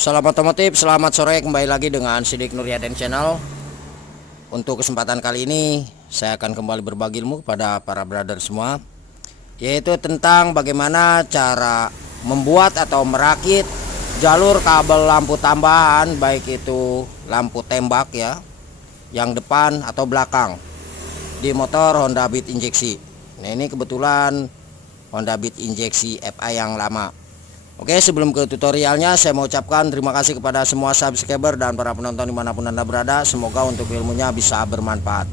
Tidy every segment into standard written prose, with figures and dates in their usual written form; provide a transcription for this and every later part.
Salam otomotif, selamat sore, kembali lagi dengan Sidik Nuryaden Channel. Untuk kesempatan kali ini saya akan kembali berbagi ilmu kepada para brother semua, yaitu tentang bagaimana cara membuat atau merakit jalur kabel lampu tambahan, baik itu lampu tembak ya, yang depan atau belakang di motor Honda Beat injeksi. Nah, ini kebetulan Honda Beat injeksi FI yang lama. Oke, sebelum ke tutorialnya, saya mau ucapkan terima kasih kepada semua subscriber dan para penonton dimanapun Anda berada. Semoga untuk ilmunya bisa bermanfaat.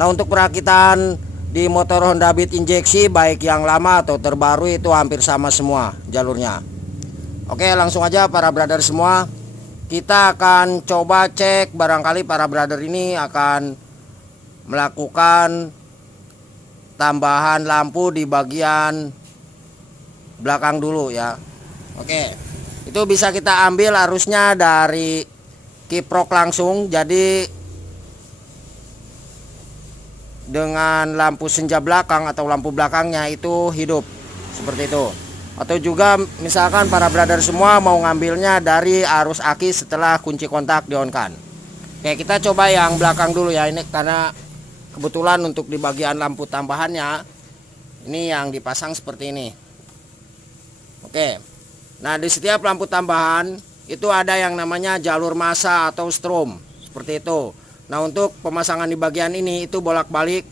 Nah, untuk perakitan di motor Honda Beat injeksi, baik yang lama atau terbaru, itu hampir sama semua jalurnya. Oke, langsung aja para brother semua. Kita akan coba cek, barangkali para brother ini akan melakukan tambahan lampu di bagian belakang dulu ya. Oke, itu bisa kita ambil arusnya dari kiprok langsung, jadi dengan lampu senja belakang atau lampu belakangnya itu hidup seperti itu. Atau juga misalkan para brother semua mau ngambilnya dari arus aki setelah kunci kontak di-on-kan. Oke, kita coba yang belakang dulu ya, ini karena kebetulan untuk di bagian lampu tambahannya ini yang dipasang seperti ini. Oke. Nah, di setiap lampu tambahan itu ada yang namanya jalur massa atau strom, seperti itu. Nah, untuk pemasangan di bagian ini itu bolak-balik,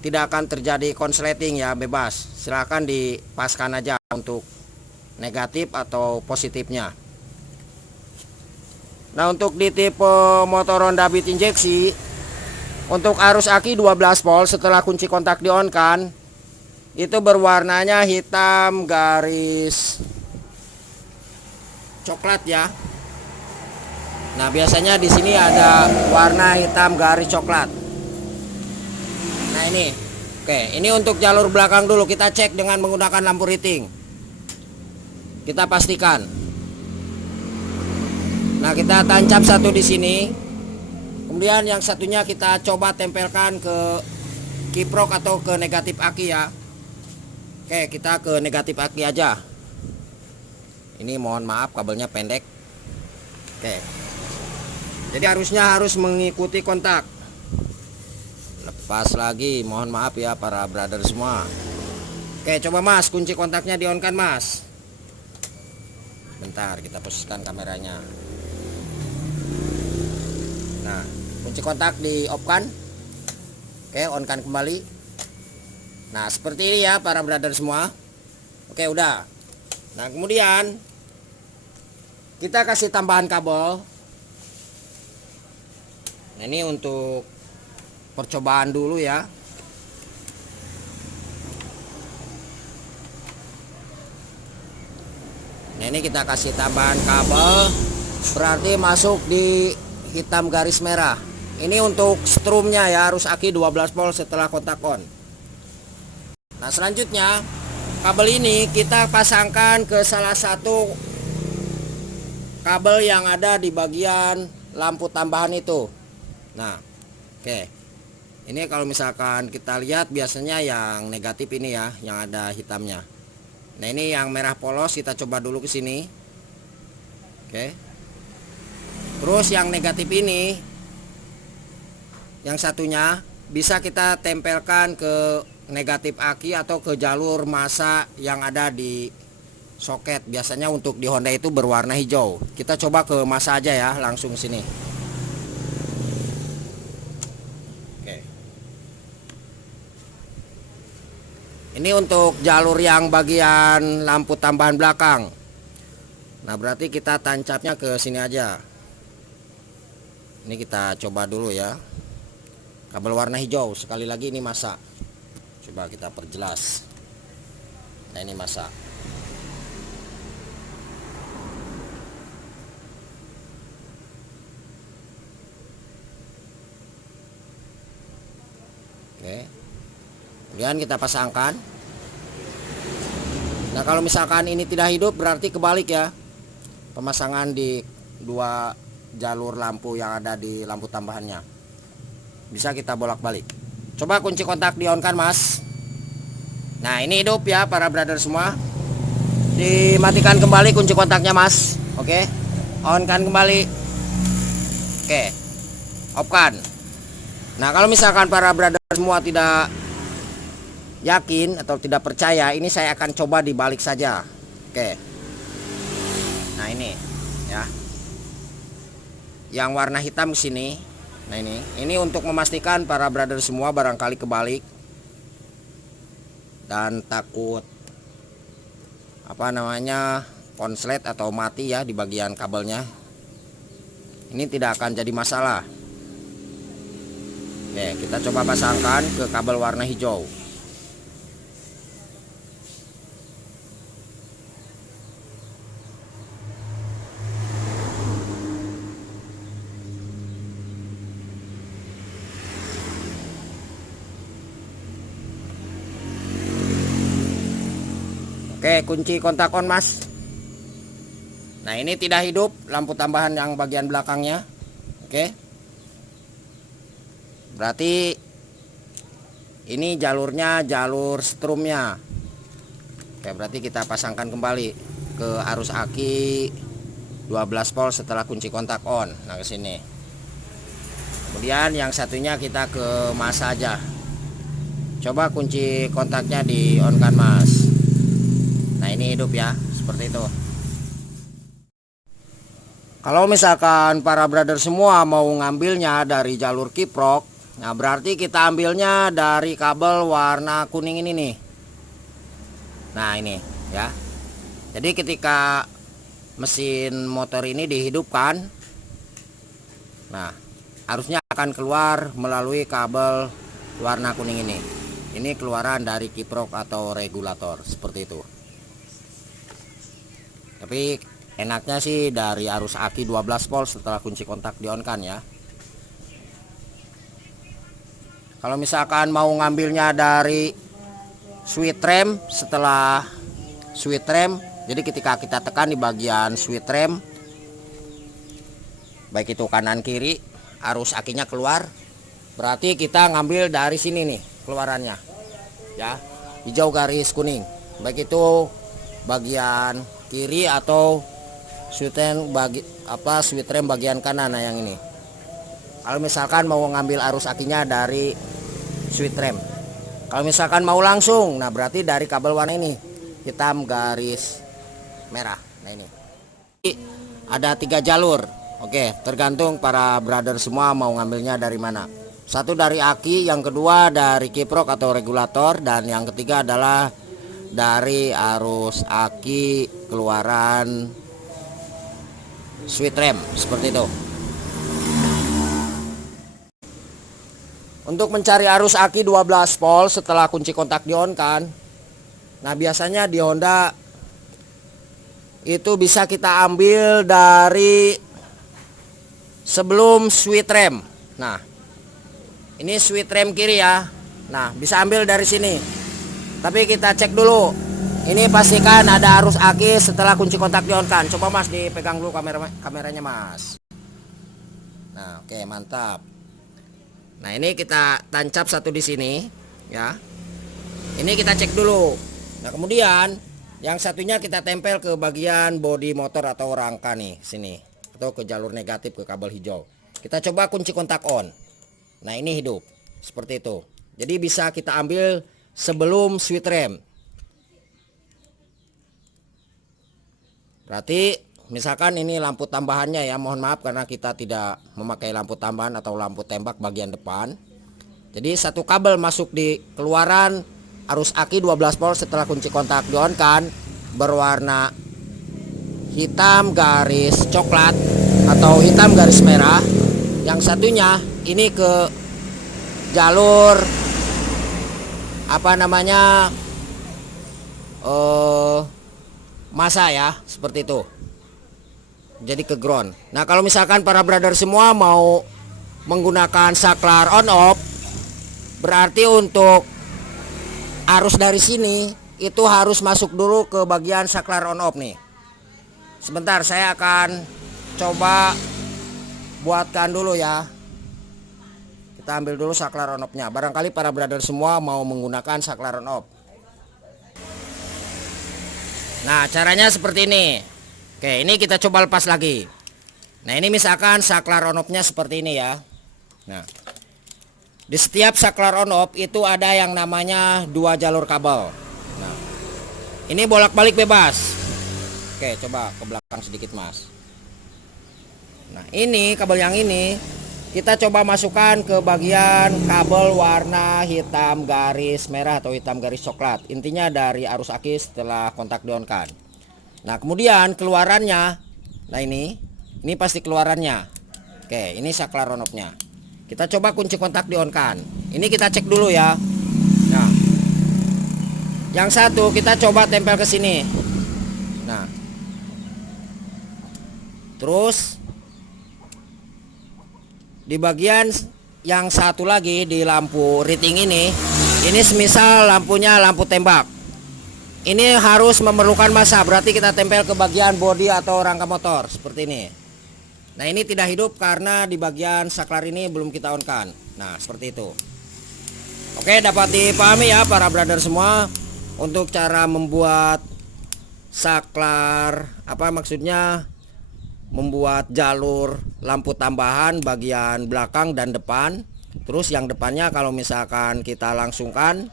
tidak akan terjadi konsleting ya, bebas. Silahkan dipaskan aja untuk negatif atau positifnya. Nah, untuk di tipe motor Honda Beat injeksi, untuk arus aki 12 volt setelah kunci kontak di-on-kan, itu berwarnanya hitam garis coklat ya. Nah, biasanya di sini ada warna hitam garis coklat. Nah, ini. Oke, ini untuk jalur belakang dulu kita cek dengan menggunakan lampu riting. Kita pastikan. Nah, kita tancap satu di sini. Kemudian yang satunya kita coba tempelkan ke kiprok atau ke negatif aki ya. Oke, kita ke negatif aki aja. Ini mohon maaf kabelnya pendek. Oke. Jadi arusnya harus mengikuti kontak. Lepas lagi, mohon maaf ya para brother semua. Oke, coba Mas, kunci kontaknya di-on-kan Mas. Bentar, kita posisikan kameranya. Nah, kunci kontak di-off-kan. Oke, on-kan kembali. Nah, seperti ini ya para brother semua. Oke, udah. Nah, kemudian kita kasih tambahan kabel. Nah, ini untuk percobaan dulu ya. Nah, ini kita kasih tambahan kabel, berarti masuk di hitam garis merah. Ini untuk strumnya ya, arus aki 12 volt setelah kontak on. Nah, selanjutnya kabel ini kita pasangkan ke salah satu kabel yang ada di bagian lampu tambahan itu. Nah, oke. Ini kalau misalkan kita lihat biasanya yang negatif ini ya, yang ada hitamnya. Nah, ini yang merah polos kita coba dulu ke sini. Oke. Terus yang negatif ini, yang satunya bisa kita tempelkan ke negatif aki atau ke jalur massa yang ada di soket. Biasanya untuk di Honda itu berwarna hijau. Kita coba ke massa aja ya, langsung sini. Oke. Ini untuk jalur yang bagian lampu tambahan belakang. Nah, berarti kita tancapnya ke sini aja. Ini kita coba dulu ya. Kabel warna hijau, sekali lagi ini massa. Coba kita perjelas. Nah, ini massa. Oke. Kemudian kita pasangkan. Nah, kalau misalkan ini tidak hidup berarti kebalik ya. Pemasangan di dua jalur lampu yang ada di lampu tambahannya. Bisa kita bolak-balik. Coba kunci kontak di-on-kan Mas. Nah, ini hidup ya para brother semua. Dimatikan kembali kunci kontaknya Mas. Oke. on kan kembali. Oke, off kan. Nah, kalau misalkan para brother semua tidak yakin atau tidak percaya, ini saya akan coba dibalik saja. Oke. Nah, ini ya. Yang warna hitam sini. Nah, ini untuk memastikan para brother semua barangkali kebalik dan takut konslet atau mati ya di bagian kabelnya. Ini tidak akan jadi masalah. Oke, kita coba pasangkan ke kabel warna hijau. Oke, kunci kontak on, Mas. Nah, ini tidak hidup lampu tambahan yang bagian belakangnya. Oke. Berarti ini jalurnya jalur strumnya. Oke, berarti kita pasangkan kembali ke arus aki 12 volt setelah kunci kontak on. Nah, ke sini. Kemudian yang satunya kita ke Mas aja. Coba kunci kontaknya di on kan, Mas. Nah, ini hidup ya, seperti itu. Kalau misalkan para brother semua mau ngambilnya dari jalur kiprok, nah berarti kita ambilnya dari kabel warna kuning ini nih. Nah, ini ya. Jadi ketika mesin motor ini dihidupkan, nah harusnya akan keluar melalui kabel warna kuning ini. Ini keluaran dari kiprok atau regulator, seperti itu. Tapi enaknya sih dari arus aki 12 volt setelah kunci kontak di on kan ya. Kalau misalkan mau ngambilnya dari switch rem, setelah switch rem, jadi ketika kita tekan di bagian switch rem, baik itu kanan kiri, arus akinya keluar, berarti kita ngambil dari sini nih keluarannya ya, hijau garis kuning, baik itu bagian kiri atau switch rem bagian kanan. Nah, yang ini kalau misalkan mau ngambil arus akinya dari switch rem. Kalau misalkan mau langsung, nah berarti dari kabel warna ini hitam garis merah. Nah, ini ada 3 jalur. Oke, tergantung para brother semua mau ngambilnya dari mana. Satu dari aki, yang kedua dari kiprok atau regulator, dan yang ketiga adalah dari arus aki keluaran switch rem, seperti itu. Untuk mencari arus aki 12 volt setelah kunci kontak di on kan, nah biasanya di Honda itu bisa kita ambil dari sebelum switch rem. Nah, ini switch rem kiri ya. Nah, bisa ambil dari sini. Tapi kita cek dulu. Ini pastikan ada arus aki setelah kunci kontak di on kan. Coba Mas dipegang dulu kameranya Mas. Nah, oke, mantap. Nah, ini kita tancap satu di sini ya. Ini kita cek dulu. Nah, kemudian yang satunya kita tempel ke bagian bodi motor atau rangka nih sini, atau ke jalur negatif ke kabel hijau. Kita coba kunci kontak on. Nah, ini hidup seperti itu. Jadi bisa kita ambil sebelum switch rem. Berarti misalkan ini lampu tambahannya ya, mohon maaf karena kita tidak memakai lampu tambahan atau lampu tembak bagian depan. Jadi satu kabel masuk di keluaran arus aki 12 volt setelah kunci kontak di on kan, berwarna hitam garis coklat atau hitam garis merah. Yang satunya ini ke jalur masa ya, seperti itu. Jadi ke ground. Nah, kalau misalkan para brother semua mau menggunakan saklar on off, berarti untuk arus dari sini itu harus masuk dulu ke bagian saklar on off nih. Sebentar, saya akan coba buatkan dulu ya. Kita ambil dulu saklar on off-nya. Barangkali para brother semua mau menggunakan saklar on off. Nah, caranya seperti ini. Oke, ini kita coba lepas lagi. Nah, ini misalkan saklar on off-nya seperti ini ya. Nah, di setiap saklar on off itu ada yang namanya 2 jalur kabel. Nah, ini bolak-balik bebas. Oke, coba ke belakang sedikit, Mas. Nah, ini kabel yang ini kita coba masukkan ke bagian kabel warna hitam garis merah atau hitam garis coklat. Intinya dari arus aki setelah kontak di-on-kan. Nah, kemudian keluarannya, nah ini pasti keluarannya. Oke, ini saklar on off-nya. Kita coba kunci kontak di-on-kan. Ini kita cek dulu ya. Nah, yang satu kita coba tempel ke sini. Nah, terus di bagian yang satu lagi di lampu reading ini semisal lampunya lampu tembak. Ini harus memerlukan massa, berarti kita tempel ke bagian bodi atau rangka motor seperti ini. Nah, ini tidak hidup karena di bagian saklar ini belum kita on-kan. Nah, seperti itu. Oke, dapat dipahami ya para brother semua untuk cara membuat saklar, apa maksudnya membuat jalur lampu tambahan bagian belakang dan depan. Terus yang depannya kalau misalkan kita langsungkan,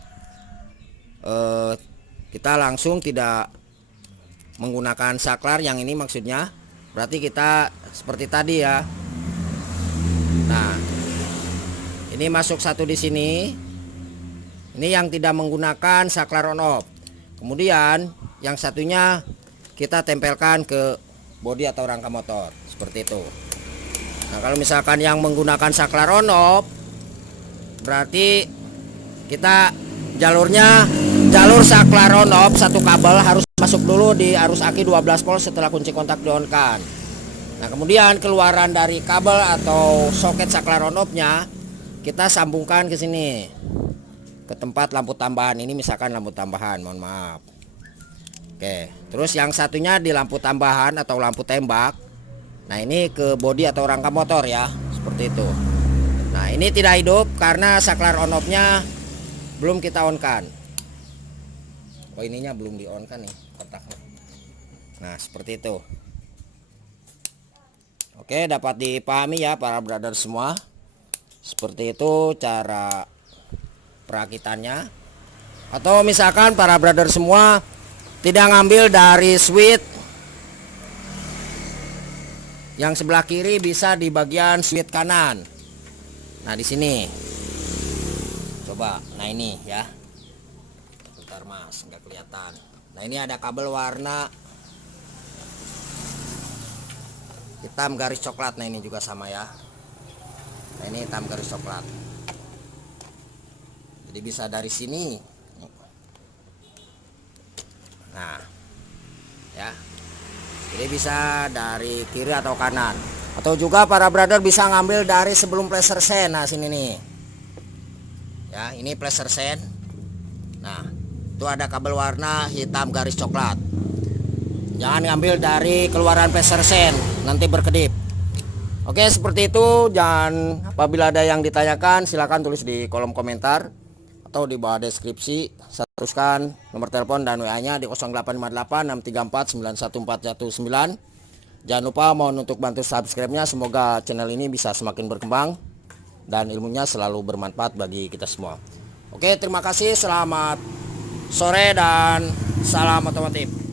kita langsung tidak menggunakan saklar yang ini maksudnya, berarti kita seperti tadi ya. Nah, ini masuk satu di sini. Ini yang tidak menggunakan saklar on off. Kemudian yang satunya kita tempelkan ke bodi atau rangka motor seperti itu. Nah, kalau misalkan yang menggunakan saklar on off, berarti kita jalur saklar on off satu kabel harus masuk dulu di arus aki 12 volt setelah kunci kontak di-on-kan. Nah, kemudian keluaran dari kabel atau soket saklar on off-nya kita sambungkan ke sini, ke tempat lampu tambahan. Ini misalkan lampu tambahan, mohon maaf. Oke, terus yang satunya di lampu tambahan atau lampu tembak. Nah, ini ke bodi atau rangka motor ya, seperti itu. Nah, ini tidak hidup karena saklar on off-nya belum kita on-kan. Oh, ininya belum di-on-kan nih kotaknya. Nah, seperti itu. Oke, dapat dipahami ya para brother semua. Seperti itu cara perakitannya. Atau misalkan para brother semua tidak ngambil dari switch yang sebelah kiri, bisa di bagian switch kanan. Nah, di sini. Coba. Nah, ini ya. Bentar, Mas, nggak kelihatan. Nah, ini ada kabel warna hitam garis coklat. Nah, ini juga sama ya. Nah, ini hitam garis coklat. Jadi bisa dari sini. Nah, ya. Jadi bisa dari kiri atau kanan. Atau juga para brother bisa ngambil dari sebelum pleasure sen. Nah, sini nih. Ya, ini pleasure sen. Nah, itu ada kabel warna hitam garis coklat. Jangan ngambil dari keluaran pleasure sen, nanti berkedip. Oke, seperti itu. Jangan, apabila ada yang ditanyakan silakan tulis di kolom komentar atau di bawah deskripsi. Saya teruskan nomor telepon dan WA-nya di 0858 634 91419. Jangan lupa mohon untuk bantu subscribe-nya. Semoga channel ini bisa semakin berkembang dan ilmunya selalu bermanfaat bagi kita semua. Oke, terima kasih. Selamat sore dan salam otomotif.